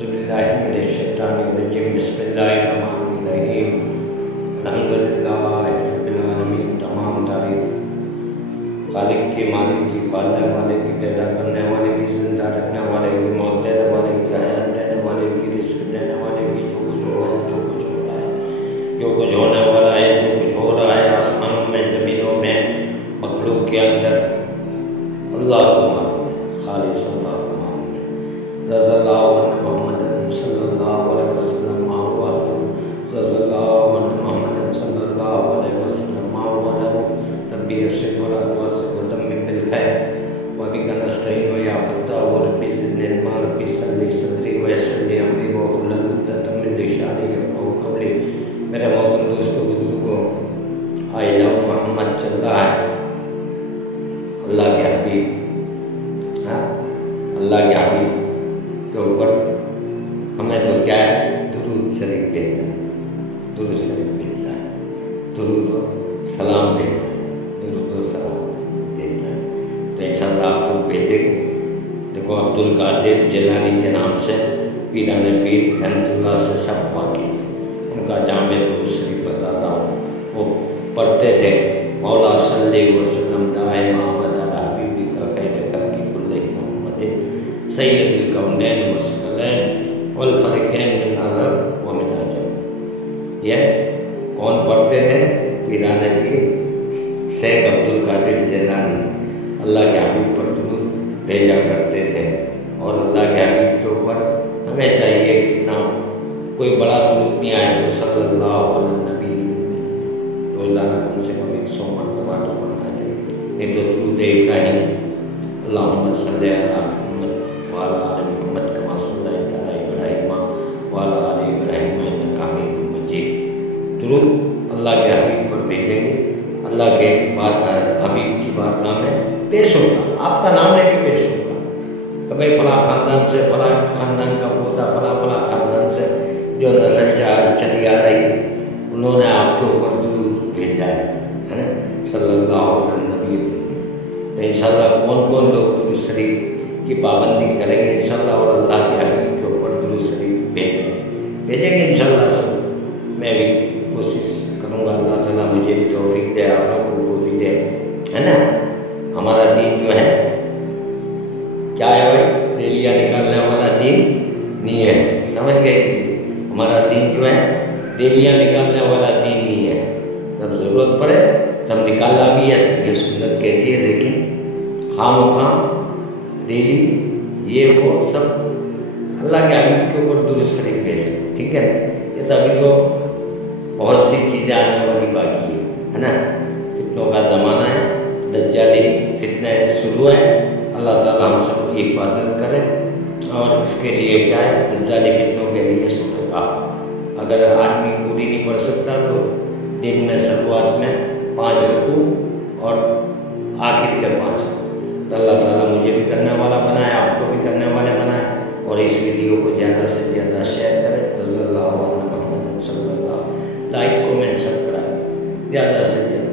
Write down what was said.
बिस्मिल्लाहिर्रहमानिर्रहीम बिस्मिल्लाहिर्रहमानिर्रहीम अल्हम्दुलिल्लाहि रब्बिल आलमीन। तमाम तारीफ खालिक की, मालिक की, पालने वाले की, पैदा करने वाले की, जिंदा रखने वाले की, मौत देने वाले की, हयात देने वाले की, रिज़्क़ देने वाले की, जो कुछ हुआ है, जो कुछ हो रहा है, जो कुछ होने वाला है, जो कुछ हो रहा है आसमानों में, ज़मीनों में, मखलूक के अंदर, अल्लाह को मालूम है, खालिस अल्लाह को मालूम है। रज़ल्लाहु अन्ना मुहम्मदन सल्लल्लाहु अलैहि वसल्लम माहुवाहु, रज़ल्लाहु अन्ना मुहम्मदन सल्लल्लाहु अलैहि वसल्लम माहुवाहु, रब्बी यस्सिर वला तुअस्सिर वतम्मिम बिल खैर वबिका नस्तईन या फत्ताह रब्बी ज़िदनी इल्मा रब्बी इश्रह ली सदरी वयस्सिर ली अमरी वहलुल उक़दतम मिन लिसानी यफ़क़हू क़ौली। मेरे मोहतरम दोस्तों, बुजुर्गों, आई लव मोहम्मद चल रहा है, अल्लाह के हबीब, अल्लाह के हबीब के ऊपर हमें तो क्या है, दुरूद शरीफ भेजना है, दुरूद शरीफ भेजना है, दुरूद सलाम भेजना है, दुरूद सलाम भेजना है। तो इंशाअल्लाह आप लोग भेजेंगे। देखो, अब्दुल कादिर जिलानी के नाम से पीराने पीर रहमतुल्लाह से सब वाकिफ़ है। उनका जामे दुरूद शरीफ बताता हूँ। वो पढ़ते थे, मौला सल्ली वसल्लम दाइमा अबदा अला हबीबिका खैर खल्क़ि कुल्लिहिम मुहम्मदिन सय्यदिल कौनैन व सकलैन वल फरीक़ैन मिन अरब व मिन अजम। ये कौन पढ़ते थे? पीराने पीर शेख अब्दुल कादिर जिलानी अल्लाह के हबीब पर दुरूद भेजा करते थे। और अल्लाह के हबीब के ऊपर हमें चाहिए कि इतना कोई बड़ा दुरूद नहीं आए तो सल्लल्लाहु अलैहि नबी रोज़ाना कम से कम 100 मरतबा तो पढ़ना चाहिए। नहीं तो दुरूद इब्राहिम अल्लाहुम्मा सल्लि अला मुहम्मद व अला आलि मुहम्मद कमा सल्लैता अला इब्राहिम व अला आलि इब्राहिम इन्नका हमीदुम मजीद। दुरूद अल्लाह के हबीब पर भेजेंगे, अल्लाह के हबीब की बारगाह में पेश होगा, आपका नाम लेके पेश होगा कि भाई फला ख़ानदान से, फला ख़ानदान का पोता, फला फला ख़ानदान से जो नस्ल चली आ रही है, उन्होंने आपके ऊपर दुरूद भेजा है ना, सल्लल्लाहु अलैहि नबी। तो इंशाअल्लाह कौन कौन लोग दुरूद शरीफ की पाबंदी करेंगे इंशाअल्लाह, और अल्लाह के हबीब के ऊपर दुरूद शरीफ भेजेंगे इंशाअल्लाह। सब मैं भी कोशिश करूँगा, अल्लाह ताला मुझे भी तौफीक दे, आप लोगों को भी दे, है ना। हमारा दीन जो है क्या है भाई, रेलियाँ निकालने वाला दीन नहीं है, समझ गए कि हमारा दीन जो है रेलियाँ निकालने वाला दीन नहीं है। जब ज़रूरत पड़े तब निकालना भी है, ये सुन्नत कहती है, लेकिन खामोखाम रेली ये वो सब अल्लाह के हबीब के ऊपर दुरूद शरीफ भेजे, ठीक है। ये तो अभी तो बहुत सी चीज़ें आने वाली बाकी है ना। फितनों का ज़माना है, दज्जाली फितने शुरू है, अल्लाह ताला हम सब की हिफाजत करे। और इसके लिए क्या है, दज्जाली फितनों के लिए सूरह काफ अगर आदमी पूरी नहीं पढ़ सकता तो दिन में शुरुआत में 5 रुकू और आखिर के 5। तो अल्लाह ताला मुझे भी करने वाला बनाए, आपको भी करने वाले बनाए। और इस वीडियो को ज़्यादा से ज़्यादा शेयर करें। रज़ल्लाहु अन्ना मुहम्मदन सल्लल्लाहु, लाइक कमेंट सब्सक्राइब ज़्यादा से ज़्यादा।